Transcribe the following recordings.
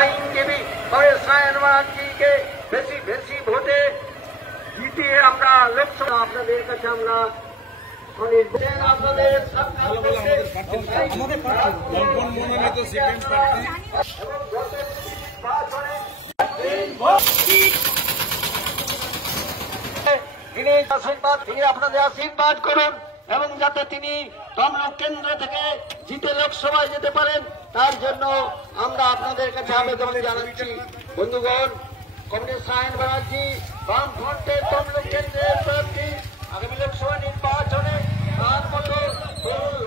আইনজীবী সায়ন ব্যানার্জিকে বেশি বেশি ভোটে জিতিয়ে আমরা লোকসভা আপনাদের কাছে আমরা আপনাদের তিনি আপনাদের আশীর্বাদ করুন এবং যাতে তিনি তমলুক কেন্দ্র থেকে জিতে লোকসভায় যেতে পারেন তার জন্য আমরা আপনাদের কাছে আবেদন জানাচ্ছি। বন্ধুগণ, কমরেড সায়ন ব্যানার্জি বামফ্রন্টের তমলুক কেন্দ্রের প্রার্থী আগামী লোকসভা নির্বাচনে তার মতো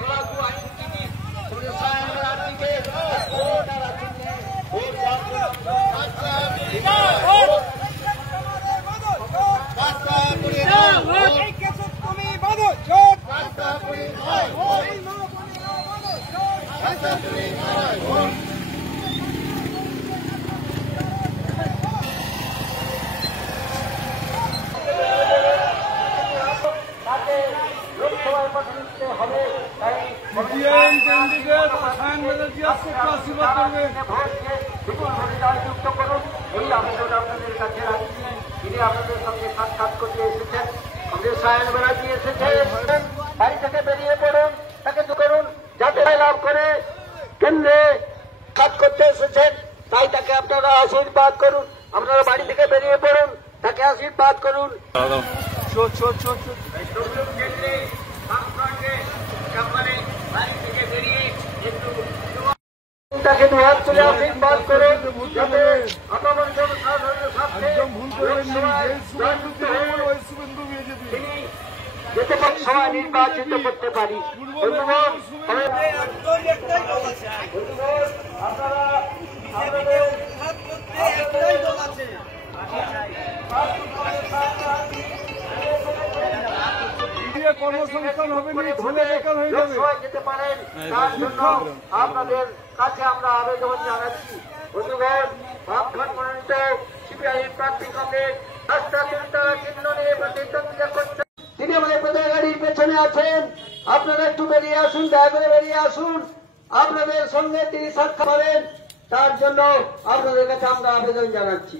লড়াকু আইনজীবী কমরেড সায়ন ব্যানার্জিকে তিনি আপনাদের সঙ্গে সাক্ষাৎ করতে এসেছেন। কমরেড সায়ন ব্যানার্জি এসেছেন, বাড়ি থেকে বেরিয়ে পড়ুন, তাকে করুন যাতে লাভ করে কেন্দ্রে কাজ করতে এসেছেন, তাই তাকে আপনারা আশীর্বাদ করুন। আপনারা বাড়ি থেকে বেরিয়ে পড়ুন, তাকে আশীর্বাদ করুন। বাড়ি থেকে বেরিয়ে একটু তাকে দুহাত তুলে আশীর্বাদ করুন যাতে আপনাদের জনসাধারণের সাথে তিনি যেতে লোকসভা নির্বাচিত করতে পারি। কর্মসংস্থান হবে না, ছেলে বেকার হয়ে যাবে, যেতে পারেন তার জন্য আপনাদের কাছে আমরা আবেদন জানাচ্ছি। বন্ধুগণ, বামফ্রন্ট মনোনীত সিপিআইএম প্রার্থী কমরেড চিহ্ন নিয়ে প্রতিদ্বন্দ্বিতা করছেন। তিনি আমাদের প্রধান গাড়ির পেছনে আছেন, আপনারা একটু বেরিয়ে আসুন, দয়া করে বেরিয়ে আসুন। আপনাদের সঙ্গে তিনি সাক্ষাৎ করেন, তার জন্য আপনাদের কাছে আমরা আবেদন জানাচ্ছি।